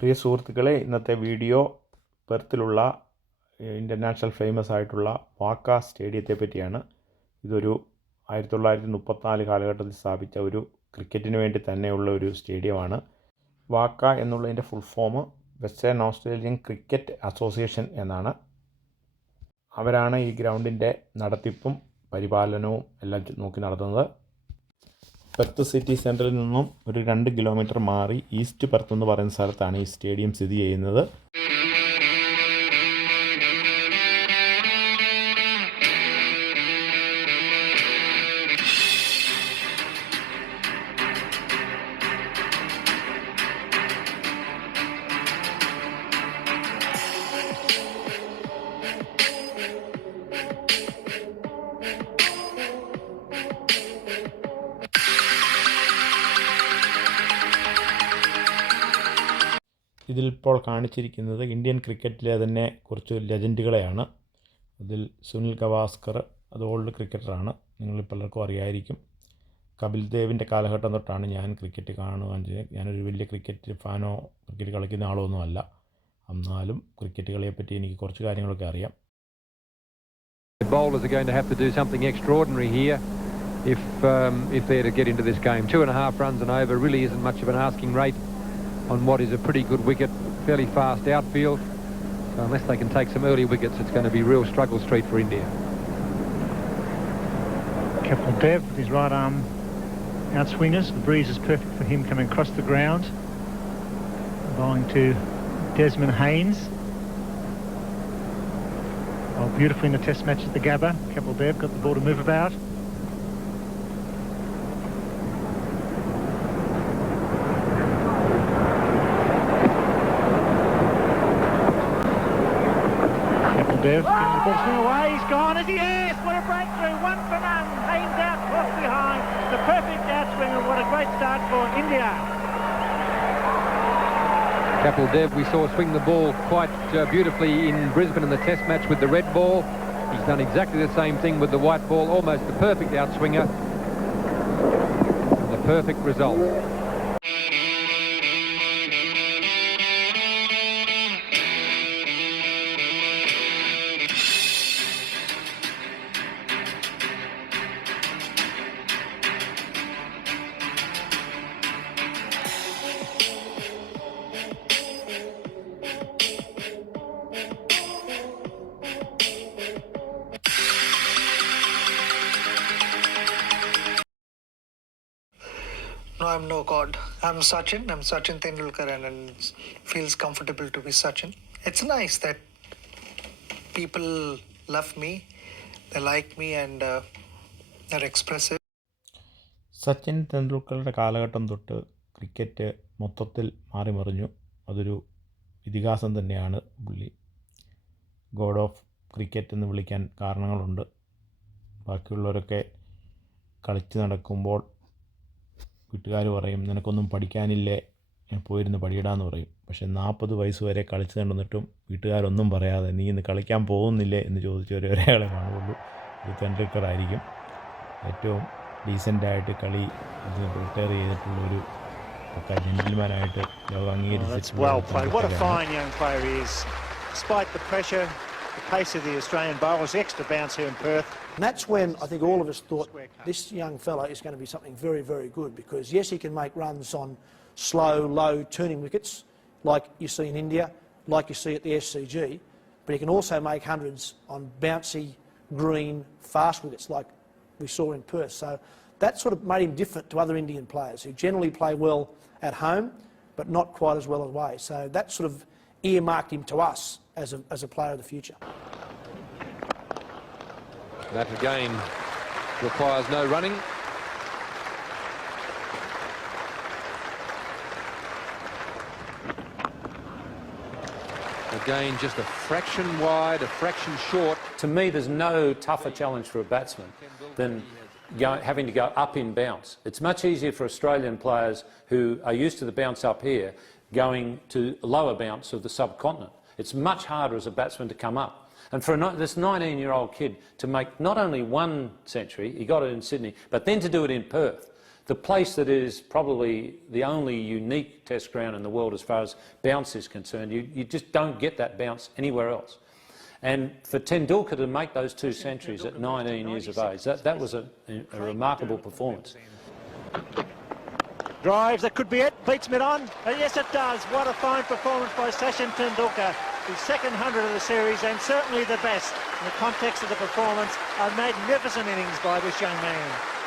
പ്രിയ സുഹൃത്തുക്കളെ, ഇന്നത്തെ വീഡിയോ പെർത്തിലുള്ള ഇൻ്റർനാഷണൽ ഫേമസ് ആയിട്ടുള്ള വാക്ക സ്റ്റേഡിയത്തെ പറ്റിയാണ്. ഇതൊരു 1934 കാലഘട്ടത്തിൽ സ്ഥാപിച്ച ഒരു ക്രിക്കറ്റിന് വേണ്ടി തന്നെയുള്ള ഒരു സ്റ്റേഡിയമാണ്. വാക്ക എന്നുള്ളതിൻ്റെ full form western Australian cricket association എന്നാണ്. അവരാണ് ഈ ഗ്രൗണ്ടിൻ്റെ നടത്തിപ്പും പരിപാലനവും എല്ലാം നോക്കി നടത്തുന്നത്. പെർത്ത് സിറ്റി സെൻറ്ററിൽ നിന്നും ഒരു 2 കിലോമീറ്റർ മാറി ഈസ്റ്റ് പെർത്ത് എന്ന് പറയുന്ന സ്ഥലത്താണ് ഈ സ്റ്റേഡിയം സ്ഥിതി ചെയ്യുന്നത്. ഇതിലിപ്പോൾ കാണിച്ചിരിക്കുന്നത് ഇന്ത്യൻ ക്രിക്കറ്റിലെ തന്നെ കുറച്ച് ലെജൻഡുകളെയാണ്. അതിൽ സുനിൽ ഗവാസ്കർ, അത് ഓൾഡ് ക്രിക്കറ്ററാണ്, നിങ്ങളിൽ പലർക്കും അറിയായിരിക്കും. കപിൽ ദേവിൻ്റെ കാലഘട്ടം തൊട്ടാണ് ഞാൻ ക്രിക്കറ്റ് കാണുവാൻ ചെയ്യുന്നത്. ഞാനൊരു വലിയ ക്രിക്കറ്റ് ഫാനോ ക്രിക്കറ്റ് കളിക്കുന്ന ആളോ ഒന്നുമല്ല. എന്നാലും ക്രിക്കറ്റ് കളിയെപ്പറ്റി എനിക്ക് കുറച്ച് കാര്യങ്ങളൊക്കെ അറിയാം. The bowlers are going to have to do something extraordinary here if they're to get into this game. 2.5 runs and over really isn't much of an asking rate on what is a pretty good wicket, fairly fast outfield. So unless they can take some early wickets, it's going to be real struggle street for India. Kapil Dev with his right arm outswingers. The breeze is perfect for him coming across the ground. Bowling to Desmond Haynes. Oh, beautifully in the test match at the Gabba. Kapil Dev got the ball to move about. Dev getting the ball swing away, he's gone, is he? Yes, what a breakthrough, 1 for none. Haynes out, cross behind, the perfect outswing, and what a great start for India. Kapil Dev, we saw swing the ball quite beautifully in Brisbane in the test match with the red ball. He's done exactly the same thing with the white ball, almost the perfect outswinger, and the perfect result. No, I'm no god. I'm Sachin Tendulkar, and it feels comfortable to be Sachin. It's nice that people love me, they like me, and they're expressive. Sachin തെണ്ടുൽക്കറുടെ കാലഘട്ടം തൊട്ട് ക്രിക്കറ്റ് മൊത്തത്തിൽ മാറിമറിഞ്ഞു. അതൊരു ഇതിഹാസം തന്നെയാണ് പുള്ളി. God of cricket എന്ന് വിളിക്കാൻ കാരണങ്ങളുണ്ട്. ബാക്കിയുള്ളവരൊക്കെ കളിച്ച് നടക്കുമ്പോൾ വീട്ടുകാർ പറയും, നിനക്കൊന്നും പഠിക്കാനില്ലേ, പോയിരുന്ന് പഠിയിടാന്ന് പറയും. പക്ഷേ 40 വയസ്സ് വരെ കളിച്ച് നടന്നിട്ടും വീട്ടുകാരൊന്നും പറയാതെ നീ ഇന്ന് കളിക്കാൻ പോകുന്നില്ലേ എന്ന് ചോദിച്ച ഒരാളെ കാണുകയുള്ളൂ. ഇത് തെണ്ടുൽക്കർ ആയിരിക്കും. ഏറ്റവും ഡീസൻ്റായിട്ട് കളി റിട്ടയർ ചെയ്തിട്ടുള്ളൊരു ജെന്റിൽമാനായിട്ട് ലോകം അംഗീകരിച്ചിട്ടുള്ള. The pace of the Australian bowlers, extra bounce here in Perth. And that's when I think all of us thought this young fella is going to be something very, very good, because yes, he can make runs on slow, low turning wickets like you see in India, like you see at the SCG, but he can also make hundreds on bouncy, green, fast wickets like we saw in Perth. So that sort of made him different to other Indian players who generally play well at home but not quite as well away. So that sort of earmarked him to us as a player of the future. That again requires no running. Again, just a fraction wide, a fraction short. To me, there's no tougher challenge for a batsman than having to go up in bounce. It's much easier for Australian players who are used to the bounce up here going to lower bounce of the subcontinent. It's much harder as a batsman to come up. And for this 19-year-old kid to make not only 1 century, he got it in Sydney, but then to do it in Perth. the place that is probably the only unique test ground in the world as far as bounce is concerned. You just don't get that bounce anywhere else. And for Tendulkar to make those 2 centuries at 19 years of age, that was a remarkable performance. Drives, that could be it, beats mid-on. Yes, it does. What a fine performance by Sachin Tendulkar. His second 100 of the series, and certainly the best in the context of the performance. A magnificent innings by this young man.